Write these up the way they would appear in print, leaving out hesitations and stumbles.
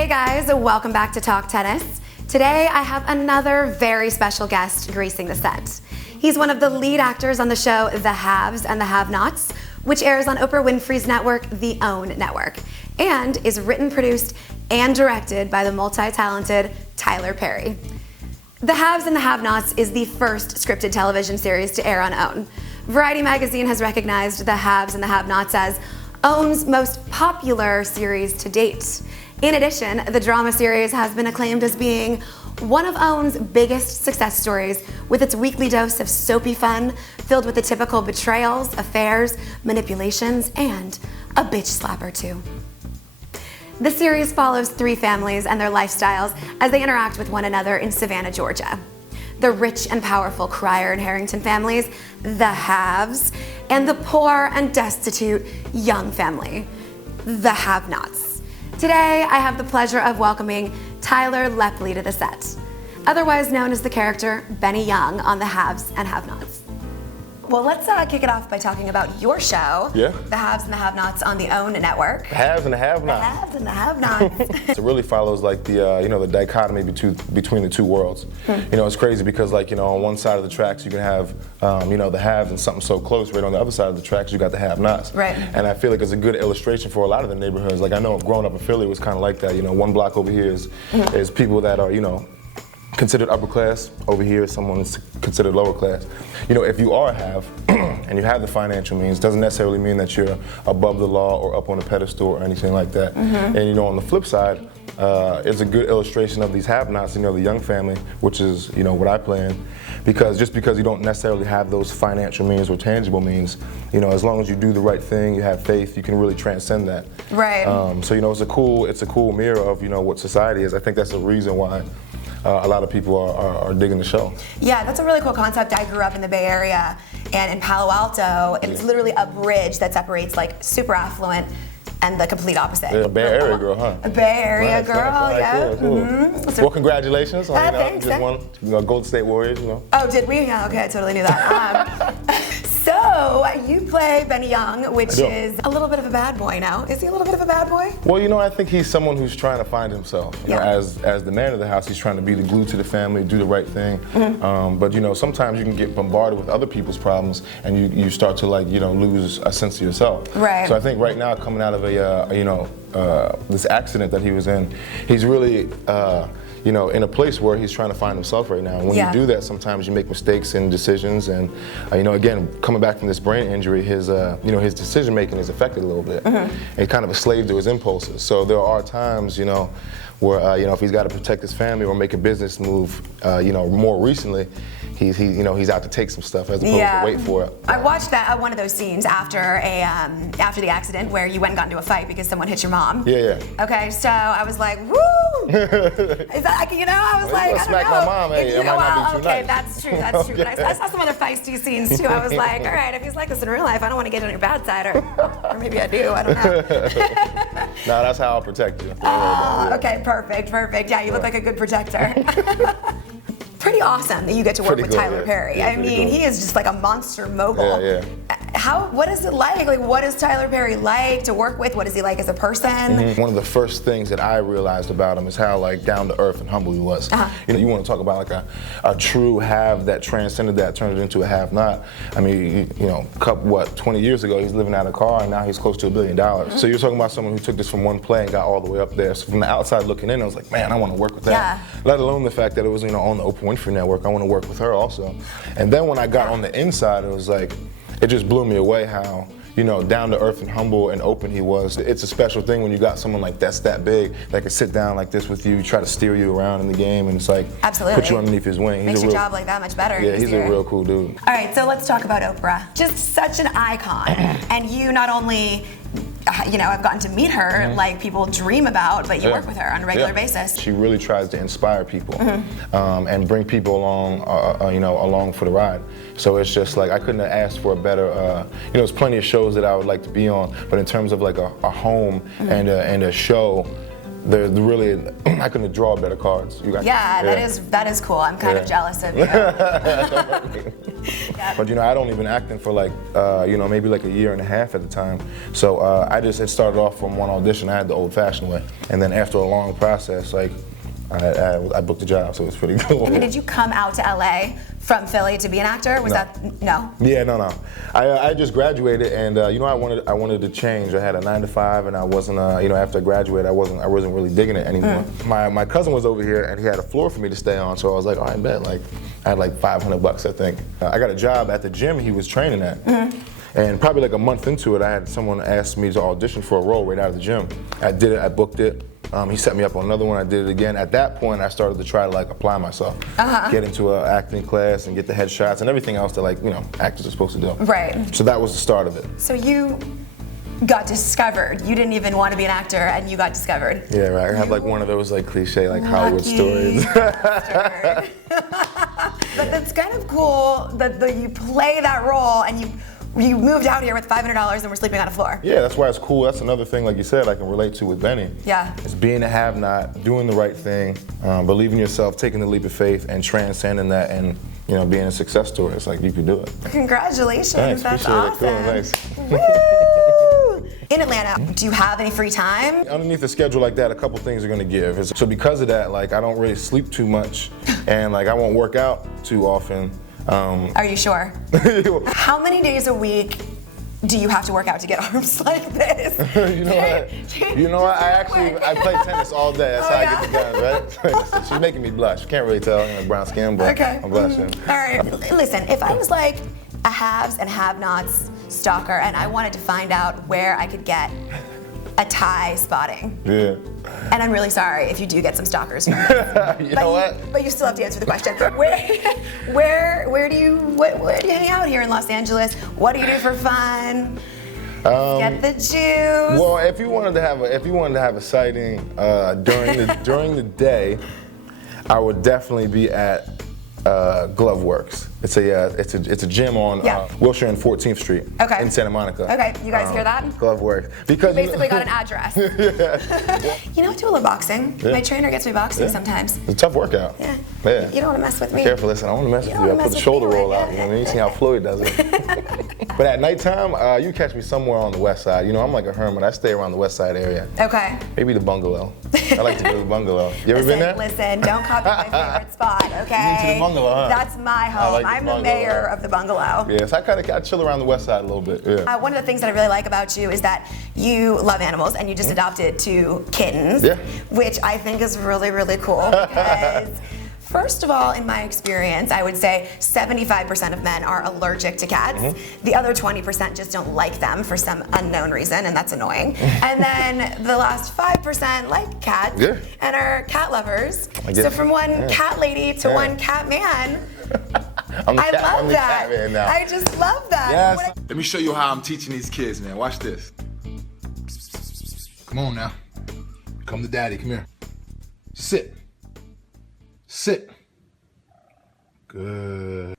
Hey guys, welcome back to Talk Tennis. Today I have another very special guest gracing the set. He's one of the lead actors on the show The Haves and the Have-Nots, which airs on Oprah Winfrey's network, The OWN Network, and is written, produced, and directed by the multi-talented Tyler Perry. The Haves and the Have-Nots is the first scripted television series to air on OWN. Variety magazine has recognized The Haves and the Have-Nots as OWN's most popular series to date. In addition, the drama series has been acclaimed as being one of OWN's biggest success stories, with its weekly dose of soapy fun filled with the typical betrayals, affairs, manipulations, and a bitch slap or two. The series follows three families and their lifestyles as they interact with one another in Savannah, Georgia. The rich and powerful Crier and Harrington families, the Haves, and the poor and destitute Young family, the Have-Nots. Today, I have the pleasure of welcoming Tyler Lepley to the set, otherwise known as the character Benny Young on The Haves and Have-Nots. Well, let's kick it off by talking about your show, Yeah. The Haves and the Have-Nots on the OWN Network. The Haves and the Have-Nots. The Haves and the Have-Nots. It really follows like the the dichotomy between the two worlds. It's crazy because on one side of the tracks you can have the Haves and something so close. Right on the other side of the tracks you got the Have-Nots. Right. And I feel like it's a good illustration for a lot of the neighborhoods. Like I know growing up in Philly it was kind of like that. One block over here is people that are considered upper class. Over here someone is considered lower class. If you are a have and you have the financial means, doesn't necessarily mean that you're above the law or up on a pedestal or anything like that. And on the flip side, it's a good illustration of these have-nots, the Young family, which is what I play in, because just because you don't necessarily have those financial means or tangible means, as long as you do the right thing, you have faith, you can really transcend that. Right. So it's a cool mirror of what society is. I think that's the reason why a lot of people are digging the show. Yeah, that's a really cool concept. I grew up in the Bay Area, and in Palo Alto, it's literally a bridge that separates like super affluent and the complete opposite. Yeah, Bay Area girl, huh? A Bay Area girl, nice. yeah. Cool. Well, congratulations on thanks, just won, Golden State Warriors. Oh, did we? Yeah, okay, I totally knew that. So you play Benny Young, which is a little bit of a bad boy now. Is he a little bit of a bad boy? Well, I think he's someone who's trying to find himself. As the man of the house, he's trying to be the glue to the family, do the right thing. But sometimes you can get bombarded with other people's problems, and you start to lose a sense of yourself. Right. So I think right now, coming out of this accident that he was in, he's really in a place where he's trying to find himself right now. And when you do that, sometimes you make mistakes in decisions. And again, coming back from this brain injury, his decision making is affected a little bit. And kind of a slave to his impulses. So there are times, where if he's got to protect his family or make a business move, more recently, he's out to take some stuff as opposed to wait for it. I watched one of those scenes after the accident where you went and got into a fight because someone hit your mom. Yeah. Okay, so I was like, woo! Is that I was like, I don't smack know. my mom, hey, I might not be too okay, nice. That's true. That's true. But I saw some other feisty scenes too. I was like, all right, if he's like this in real life, I don't want to get on your bad side, or maybe I do. I don't know. No, that's how I'll protect you. Okay, perfect. Yeah, you look like a good protector. Pretty awesome that you get to work with Tyler Perry. Yeah, I mean, he is just like a monster mogul. Yeah. What is it like? Like, what is Tyler Perry like to work with? What is he like as a person? One of the first things that I realized about him is how down to earth and humble he was. You want to talk about a true have that transcended that, turned it into a have-not. I mean, 20 years ago he's living out of a car and now he's close to $1 billion. So you're talking about someone who took this from one play and got all the way up there. So from the outside looking in, I was like, man, I want to work with that. Let alone the fact that it was on the Oprah Winfrey network. I want to work with her also. And then when I got on the inside, it was like, it just blew me away how, down to earth and humble and open he was. It's a special thing when you got someone like that big that can sit down like this with you, try to steer you around in the game, and it's like, put you underneath his wing. Makes your job like that much better. Yeah, he's a real cool dude. All right, so let's talk about Oprah. Just such an icon. And you not only I've gotten to meet her like people dream about, but you work with her on a regular basis. She really tries to inspire people and bring people along, along for the ride. So it's just like I couldn't have asked for a better. There's plenty of shows that I would like to be on, but in terms of like a home and a show there's really, I couldn't draw better cards. You got, yeah, that is cool. I'm kind of jealous of you. Yeah. But I'd only been acting for like, maybe like a year and a half at the time. So it started off from one audition. I had the old-fashioned way, and then after a long process, like I booked a job, so it was pretty cool. I mean, did you come out to LA from Philly to be an actor? Was that no? Yeah, no. I just graduated, and I wanted to change. I had a 9-to-5, and I wasn't. After I graduated, I wasn't really digging it anymore. My cousin was over here, and he had a floor for me to stay on. So I was like, oh, I bet. Like, I had like $500, I think. I got a job at the gym he was training at. And probably like a month into it, I had someone ask me to audition for a role right out of the gym. I did it. I booked it. He set me up on another one. I did it again. At that point, I started to try to like apply myself, get into an acting class and get the headshots and everything else that actors are supposed to do. Right. So that was the start of it. So you got discovered. You didn't even want to be an actor, and you got discovered. Yeah, right. I had like one of those like cliche like Hollywood stories. But that's kind of cool that you play that role and you moved out here with $500 and we're sleeping on a floor. Yeah, that's why it's cool. That's another thing, like you said, I can relate to with Benny. Yeah. It's being a have-not, doing the right thing, believing in yourself, taking the leap of faith, and transcending that, and being a success story. It's like you can do it. Congratulations. Thanks, that's appreciate awesome. it. Cool, thanks. Woo! In Atlanta, do you have any free time? Underneath a schedule like that, a couple things are going to give. So because of that, like I don't really sleep too much, and like I won't work out too often. Are you sure? How many days a week do you have to work out to get arms like this? You know what? I play tennis all day. That's how I get the guns, right? She's making me blush. Can't really tell, brown skin, but I'm blushing. All right. Listen, if I was like a haves and have-nots stalker and I wanted to find out where I could get a tie spotting. Yeah. And I'm really sorry if you do get some stalkers from this. You know what? But you still have to answer the question. Where do you hang out here in Los Angeles? What do you do for fun? Get the juice. Well, if you wanted to have a sighting during the day, I would definitely be at Glove Works. It's a gym on Wilshire and 14th Street in Santa Monica. Okay, you guys hear that? Glove Works. Because you basically got an address. I do a little boxing. Yeah. My trainer gets me boxing sometimes. It's a tough workout. Yeah. You don't want to mess with me. Be careful, listen, I want to mess with you. I put the shoulder roll out. You see how Floyd does it. But at nighttime, you catch me somewhere on the west side. I'm like a hermit. I stay around the west side area. Okay. Maybe the bungalow. I like to go to the bungalow. You ever been there? Listen, don't copy my favorite spot, okay? You to the bungalow, huh? That's my home. I'm the mayor of the bungalow. Yes, I chill around the west side a little bit. Yeah. One of the things that I really like about you is that you love animals and you just adopted 2 kittens, which I think is really, really cool because first of all, in my experience, I would say 75% of men are allergic to cats. The other 20% just don't like them for some unknown reason, and that's annoying. And then the last 5% like cats and are cat lovers. So from one cat lady to one cat man, I love that. Cat man now. I just love that. Yes. Let me show you how I'm teaching these kids, man. Watch this. Come on now. Come to daddy. Come here. Sit. Sit. Good.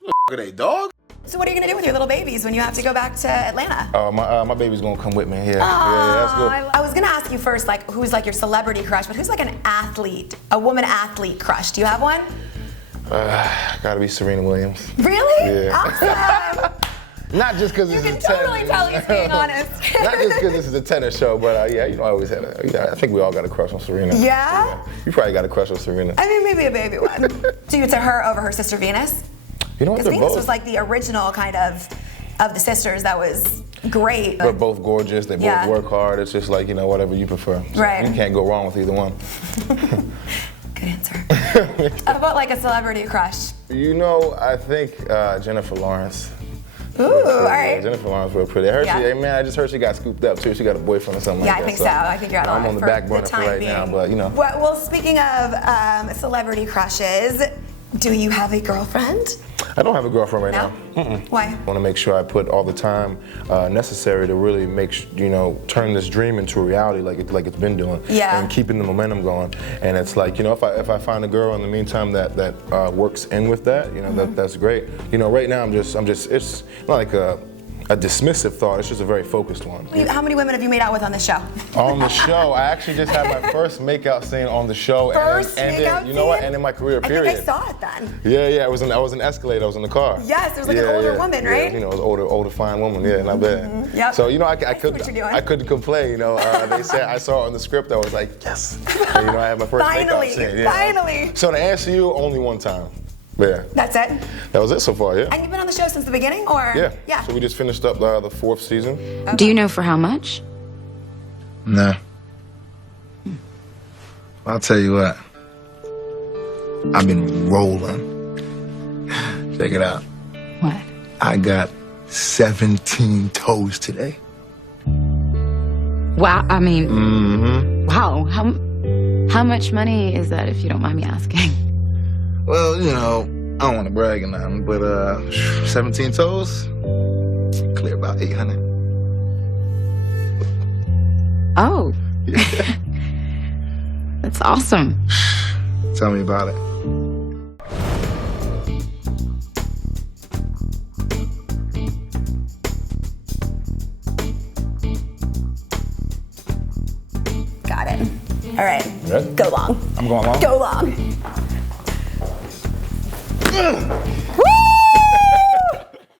Look at they, dog. So what are you gonna do with your little babies when you have to go back to Atlanta? My baby's gonna come with me. Yeah, that's good. I was gonna ask you first, like, who's like your celebrity crush, but who's like an athlete, a woman athlete crush? Do you have one? Gotta be Serena Williams. Really? Yeah. Awesome. Not just because You can totally tell he's being honest. Not just because this is a tennis show, but I always had I think we all got a crush on Serena. Yeah? You probably got a crush on Serena. I mean, maybe a baby one. So you would say her over her sister Venus? You know what? Because They're Venus both. was like the original kind of the sisters that was great. They're both gorgeous. They both work hard. It's just like, whatever you prefer. So Right. You can't go wrong with either one. Good answer. How about like a celebrity crush? I think Jennifer Lawrence. Ooh, all right. Jennifer Lawrence real pretty. I just heard she got scooped up too. She got a boyfriend or something like that. Yeah, I think so. I think you're out I'm on the back burner for right now, but Well, speaking of celebrity crushes, do you have a girlfriend? I don't have a girlfriend right now. Why? I want to make sure I put all the time necessary to really turn this dream into a reality like it's been doing. Yeah. And keeping the momentum going. And it's like, if I find a girl in the meantime that works in with that, that's great. Right now I'm just it's not like a dismissive thought. It's just a very focused one. How many women have you made out with on the show? On the show, I actually just had my first makeout scene on the show. First and makeout then, you know what? And in my career period. I think I saw it then. Yeah. I was in Escalade. I was in the car. Yes, it was like an older woman, right? Yeah, you know, it was older, fine woman. Yeah, not bad. Yep. So you know, I couldn't complain. You know, they said I saw it on the script. I was like, yes. And, you know, I had my first makeout scene. Yeah. Finally. So to answer you, only one time. Yeah. That's it? That was it so far, yeah. And you've been on the show since the beginning, or? Yeah. So we just finished up the 4th season. Okay. Do you know for how much? Nah. I'll tell you what. I've been rolling. Check it out. What? I got 17 toes today. Wow, I mean, wow. How much money is that, if you don't mind me asking? Well, you know, I don't want to brag or nothing, but 17 toes, clear about 800. Oh. Yeah. That's awesome. Tell me about it. Got it. All right. Good? Go long. I'm going long? Go long. Woo!